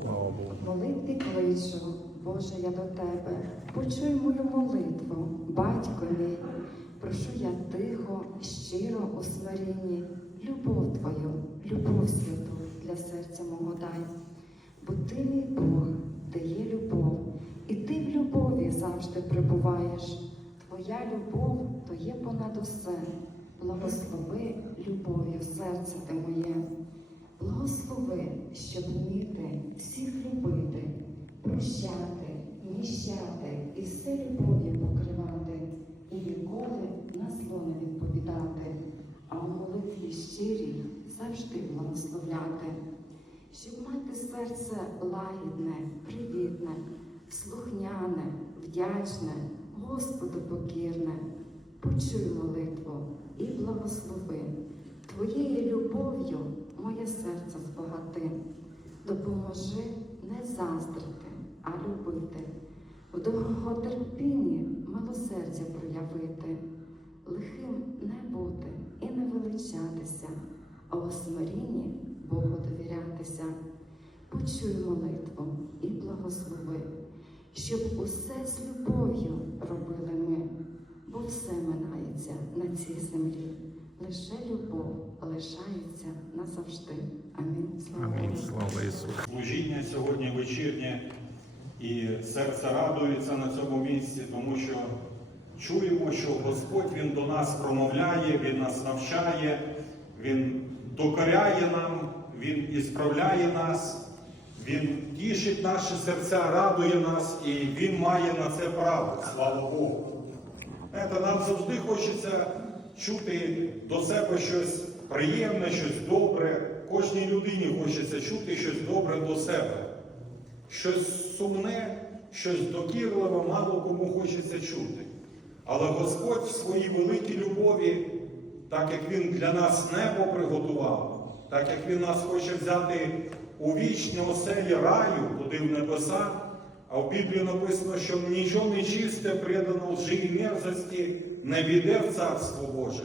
Слава Богу. Молитві кличу, Боже, я до тебе, почуй мою молитву, батько мій. Прошу я тихо, щиро у смиренні, любов Твою, любов святу для серця мого дай. Бо ти мій Бог, ти є любов, і ти в любові завжди прибуваєш. Твоя любов то є понад усе. Благослови любов'ю серце ти моє. Благослови, щоб вміти всіх любити, прощати, ніщати і все любов'ю покривати, і ніколи на зло не відповідати, а у молитві щирій завжди благословляти, щоб мати серце лагідне, привітне, слухняне, вдячне, Господу покірне. Почуй молитву і благослови. Твоєю любов'ю моє серце збагати. Допоможи не заздрити, а любити, в довготерпінні милосердя проявити, лихим не бути і не величатися, а у смирінні Богу довірятися. Почуй молитву і благослови, щоб усе з любов'ю робили ми, бо все минається на цій землі. Лише любов лишається назавжди. Амінь. Слава Амінь. Богу. Слава Ісусу. служіння сьогодні вечірнє, і серце радується на цьому місці, тому що чуємо, що Господь Він до нас промовляє, Він нас навчає, Він докоряє нам, Він ісправляє нас, Він тішить наші серця, радує нас, і Він має на це право. Слава Богу. Знаєте, нам завжди хочеться чути до себе щось приємне, щось добре. Кожній людині хочеться чути щось добре до себе. Щось сумне, щось докірливе, мало кому хочеться чути. Але Господь в своїй великій любові, так як Він для нас небо приготував, так як Він нас хоче взяти у вічні оселі раю, туди в небеса, а в Біблії написано, що нічого нечисте, предано лжи і мерзості, не війде в Царство Боже.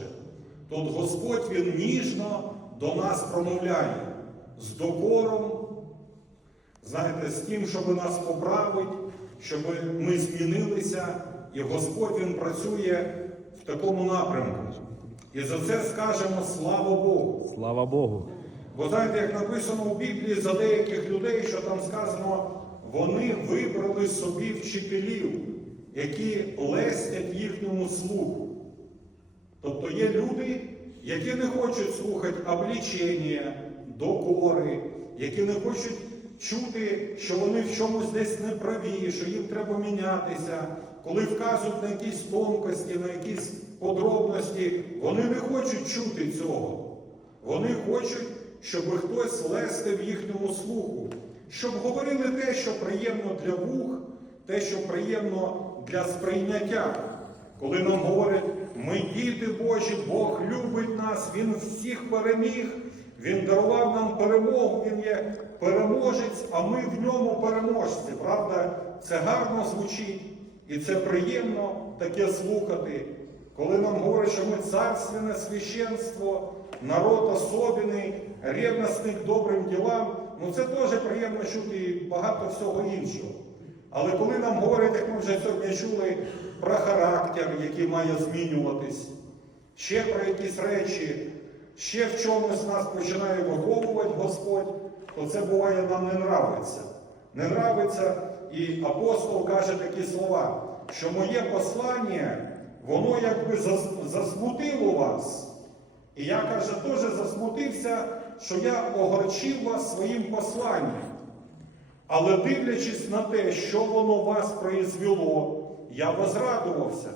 Тут Господь Він ніжно до нас промовляє з докором, знаєте, з тим, щоб нас поправити, щоб ми змінилися, і Господь Він працює в такому напрямку. І за це скажемо слава Богу. Слава Богу. Бо знаєте, як написано у Біблії за деяких людей, що там сказано, вони вибрали собі вчителів, які лестять їхньому слуху. Тобто є люди, які не хочуть слухати облічення, докори, які не хочуть чути, що вони в чомусь десь не праві, що їм треба мінятися. Коли вказують на якісь тонкості, на якісь подробності, вони не хочуть чути цього. Вони хочуть, щоб хтось лестив їхньому слуху, щоб говорили те, що приємно для вух, те, що приємно для сприйняття. Коли нам говорять, ми діти Божі, Бог любить нас, Він всіх переміг, Він дарував нам перемогу, Він є переможець, а ми в ньому переможці. Правда, це гарно звучить і це приємно таке слухати. Коли нам говорять, що ми царственне священство, народ особений, ревностний к добрим ділам, ну це теж приємно чути і багато всього іншого. Але коли нам говорять, як ми вже сьогодні чули, про характер, який має змінюватись, ще про якісь речі, ще в чомусь нас починає виховувати Господь, то це буває нам не нравиться. Не нравиться, і апостол каже такі слова, що моє послання, воно якби засмутило вас. І я каже, теж засмутився, що я огорчив вас своїм посланням. Але дивлячись на те, що воно вас произвело, я возрадувався.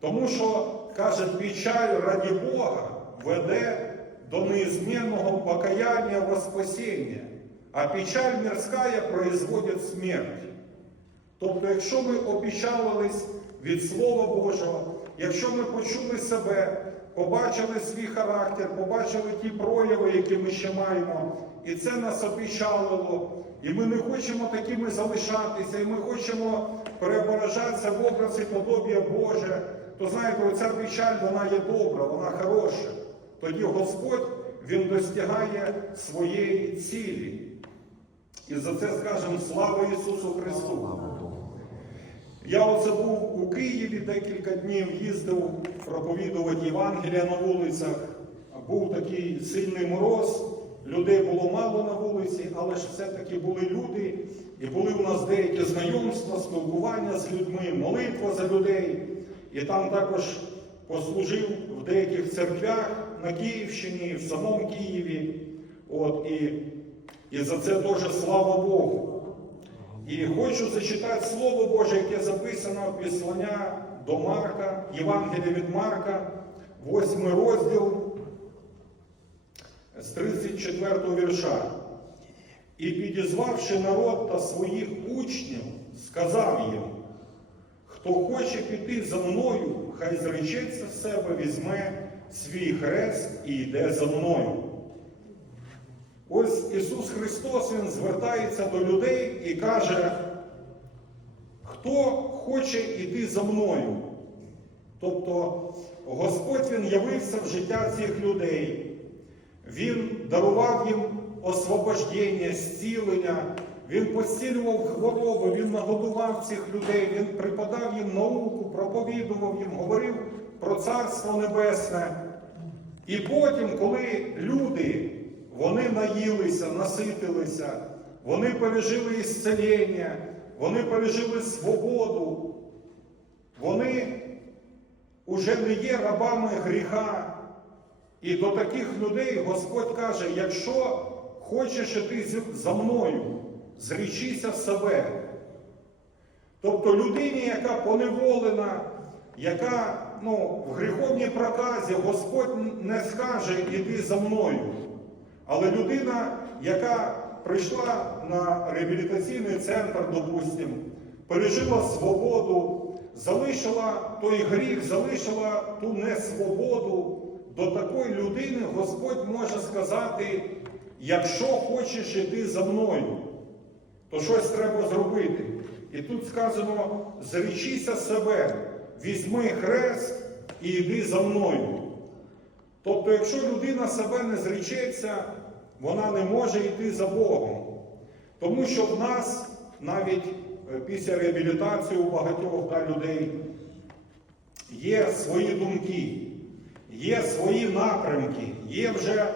Тому що, каже, печаль раді Бога веде до неизменного покаяння во спасіння, а печаль мирська производить смерть. Тобто, якщо ми опечалились від Слова Божого, якщо ми почули себе, побачили свій характер, побачили ті прояви, які ми ще маємо, і це нас опечалило, і ми не хочемо такими залишатися, і ми хочемо переображатися в образ і подобія Боже, то знаєте, оця печаль, вона є добра, вона хороша. Тоді Господь Він достигає своєї цілі. І за це скажемо слава Ісусу Христу. Я оце був у Києві декілька днів, їздив проповідувати Євангелія на вулицях. Був такий сильний мороз, людей було мало на вулиці, але ж все-таки були люди, і були у нас деякі знайомства, спілкування з людьми, молитва за людей. І там також послужив в деяких церквях на Київщині, в самому Києві. От, і, і за це дуже слава Богу. І хочу зачитати Слово Боже, яке записано в післання до Марка, Євангелія від Марка, 8 розділ з 34 вірша. І підізвавши народ та своїх учнів, сказав їм, хто хоче піти за мною, хай зречеться в себе, візьме свій хрест і йде за мною. Ось Ісус Христос Він звертається до людей і каже, хто хоче йти за мною. Тобто Господь Він явився в життя цих людей, Він дарував їм освобождення, зцілення, Він постілював хвороби, Він нагодував цих людей, Він преподав їм науку, проповідував їм, говорив про Царство Небесне. І потім, коли люди вони наїлися, наситилися, вони пережили ісцелення, вони пережили свободу, вони уже не є рабами гріха. І до таких людей Господь каже, якщо хочеш іти за мною, зрічися себе. Тобто людині, яка поневолена, яка ну, в гріховній проказі, Господь не скаже іди за мною. Але людина, яка прийшла на реабілітаційний центр, допустим, пережила свободу, залишила той гріх, залишила ту несвободу, до такої людини Господь може сказати, якщо хочеш іти за мною, то щось треба зробити. І тут сказано: зрічися себе, візьми хрест і йди за мною. Тобто, якщо людина себе не зречеться, вона не може йти за Богом. Тому що в нас навіть е, після реабілітації у багатьох та, людей є свої думки, є свої напрямки, є вже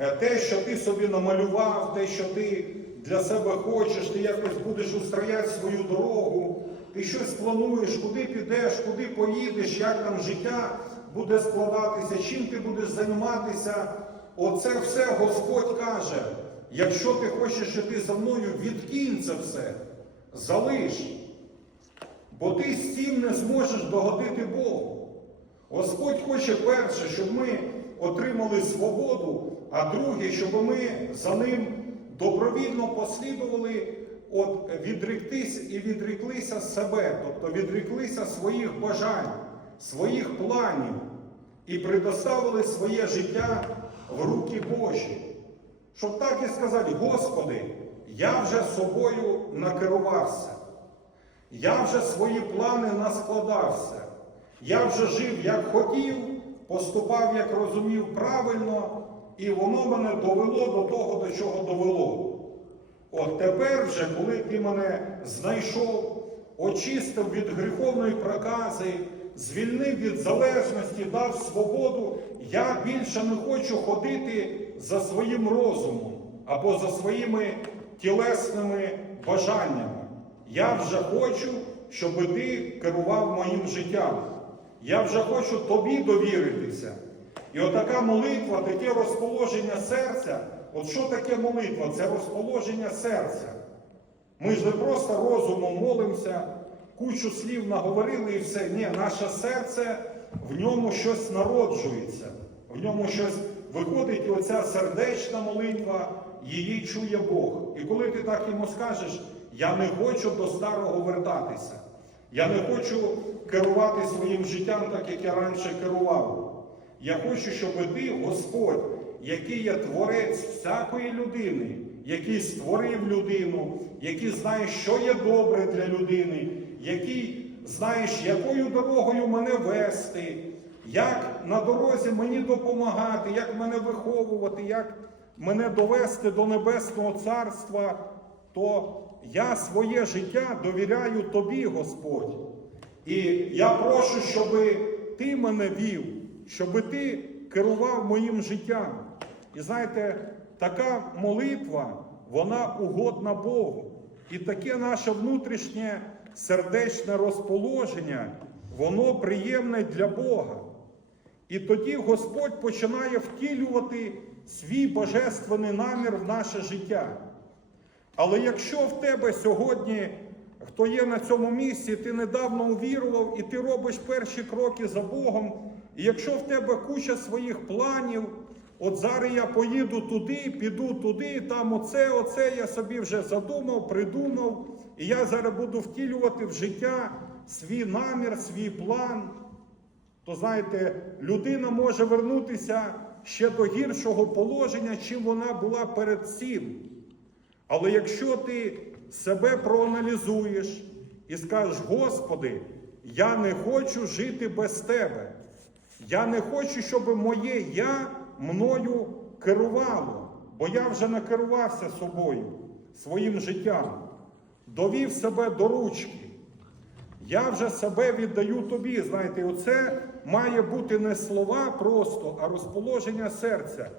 е, те, що ти собі намалював, те, що ти для себе хочеш, ти якось будеш устрояти свою дорогу, ти щось плануєш, куди підеш, куди поїдеш, як там життя буде складатися, чим ти будеш займатися. Оце все Господь каже. Якщо ти хочеш іти за мною, відкинь це все, залиш. Бо ти з цим не зможеш догодити Богу. Господь хоче перше, щоб ми отримали свободу, а друге, щоб ми за ним добровільно послідували, от відректись і відреклися себе, тобто відреклися своїх бажань, своїх планів і предоставили своє життя в руки Божі. Щоб так і сказати, Господи, я вже собою накерувався. Я вже свої плани наскладався. Я вже жив, як хотів, поступав, як розумів правильно, і воно мене довело до того, до чого довело. От тепер вже, коли ти мене знайшов, очистив від гріховної прокази, звільнив від залежності, дав свободу, я більше не хочу ходити за своїм розумом або за своїми тілесними бажаннями. Я вже хочу, щоб ти керував моїм життям. Я вже хочу тобі довіритися. І отака молитва, таке розположення серця. От що таке молитва? Це розположення серця. Ми ж не просто розумом молимося, кучу слів наговорили і все. Ні, наше серце в ньому щось народжується, в ньому щось виходить, і оця сердечна молитва, її чує Бог. І коли ти так йому скажеш, я не хочу до старого вертатися. Я не хочу керувати своїм життям так, як я раніше керував. Я хочу, щоб ти, Господь, який є творець всякої людини, який створив людину, який знає, що є добре для людини, який знаєш, якою дорогою мене вести, як на дорозі мені допомагати, як мене виховувати, як мене довести до Небесного Царства, то я своє життя довіряю тобі, Господь. І я прошу, щоб ти мене вів, щоб ти керував моїм життям. І знаєте, така молитва, вона угодна Богу. І таке наше внутрішнє сердечне розположення, воно приємне для Бога. І тоді Господь починає втілювати свій божественний намір в наше життя. Але якщо в тебе сьогодні, хто є на цьому місці, ти недавно увірував і ти робиш перші кроки за Богом, і якщо в тебе куча своїх планів, от зараз я поїду туди, піду туди, там оце, оце я собі вже задумав, придумав, і я зараз буду втілювати в життя свій намір, свій план, то знаєте, людина може вернутися ще до гіршого положення, чим вона була перед цим. Але якщо ти себе проаналізуєш і скажеш, Господи, я не хочу жити без Тебе. Я не хочу, щоб моє я мною керувало, бо я вже не керувався собою, своїм життям, довів себе до ручки. Я вже себе віддаю тобі. Знаєте, оце має бути не слова просто, а розположення серця.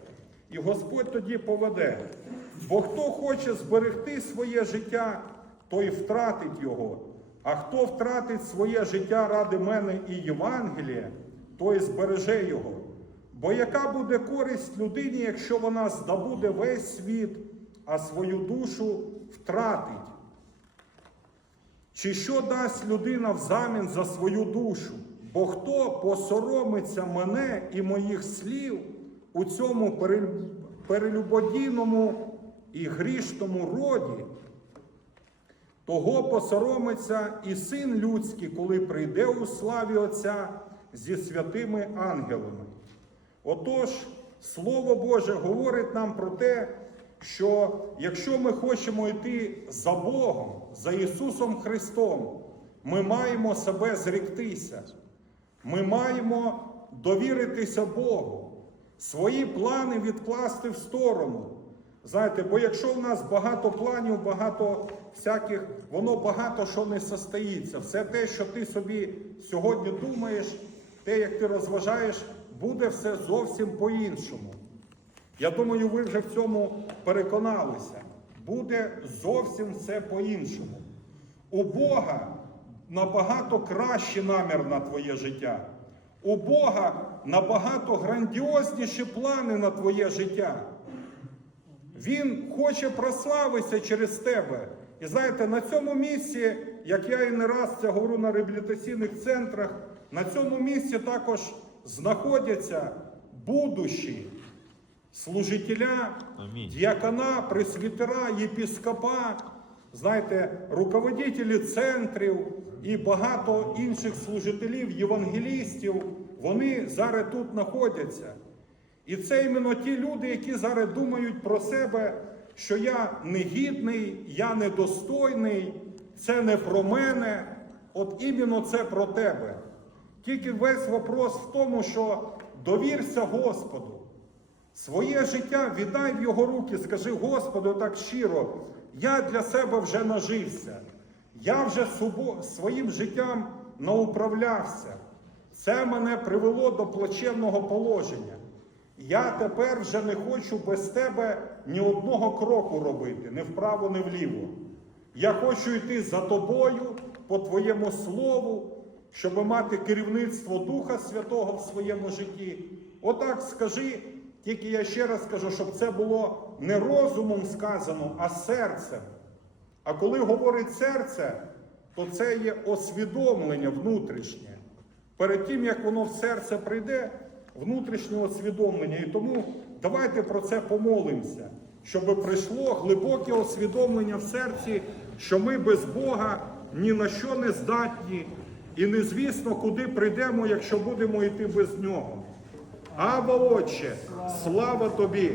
І Господь тоді поведе. Бо хто хоче зберегти своє життя, той втратить його. А хто втратить своє життя ради мене і Євангелія, той збереже його. Бо яка буде користь людині, якщо вона здобуде весь світ, а свою душу втратить? Чи що дасть людина взамін за свою душу? Бо хто посоромиться мене і моїх слів у цьому перелюбодійному і грішному роді, того посоромиться і син людський, коли прийде у славі Отця зі святими ангелами. Отож, Слово Боже говорить нам про те, що якщо ми хочемо йти за Богом, за Ісусом Христом, ми маємо себе зріктися. Ми маємо довіритися Богу, свої плани відкласти в сторону. Знаєте, бо якщо в нас багато планів, багато всяких, воно багато що не состоїться. Все те, що ти собі сьогодні думаєш, те, як ти розважаєш, буде все зовсім по-іншому. Я думаю, ви вже в цьому переконалися. Буде зовсім все по-іншому. У Бога набагато кращий намір на твоє життя. У Бога набагато грандіозніші плани на твоє життя. Він хоче прославитися через тебе. І знаєте, на цьому місці, як я і не раз це говорю на реабілітаційних центрах, на цьому місці також знаходяться будущі служителя, Амінь. діакона, пресвітера, єпіскопа, знаєте, руководителі центрів і багато інших служителів, євангелістів, вони зараз тут знаходяться. І це іменно ті люди, які зараз думають про себе, що я негідний, я недостойний, це не про мене. От іменно це про тебе. Тільки весь вопрос в тому, що довірся Господу. Своє життя віддай в його руки, скажи Господу так щиро, я для себе вже нажився, я вже своїм життям науправлявся. Це мене привело до плачевного положення. Я тепер вже не хочу без тебе ні одного кроку робити, ні вправо, ні вліво. Я хочу йти за тобою по твоєму слову, щоб мати керівництво Духа Святого в своєму житті. Отак скажи, тільки я ще раз скажу, щоб це було не розумом сказано, а серцем. А коли говорить серце, то це є освідомлення внутрішнє. Перед тим, як воно в серце прийде, внутрішнє освідомлення. І тому давайте про це помолимося, щоб прийшло глибоке освідомлення в серці, що ми без Бога ні на що не здатні, і незвісно, куди прийдемо, якщо будемо йти без нього. Або Отче, слава тобі!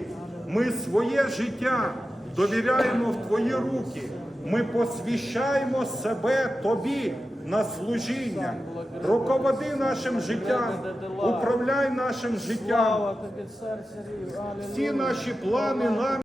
Ми своє життя довіряємо в Твої руки. Ми посвящаємо себе Тобі на служіння. Руководи нашим життям, управляй нашим життям. Всі наші плани, наміри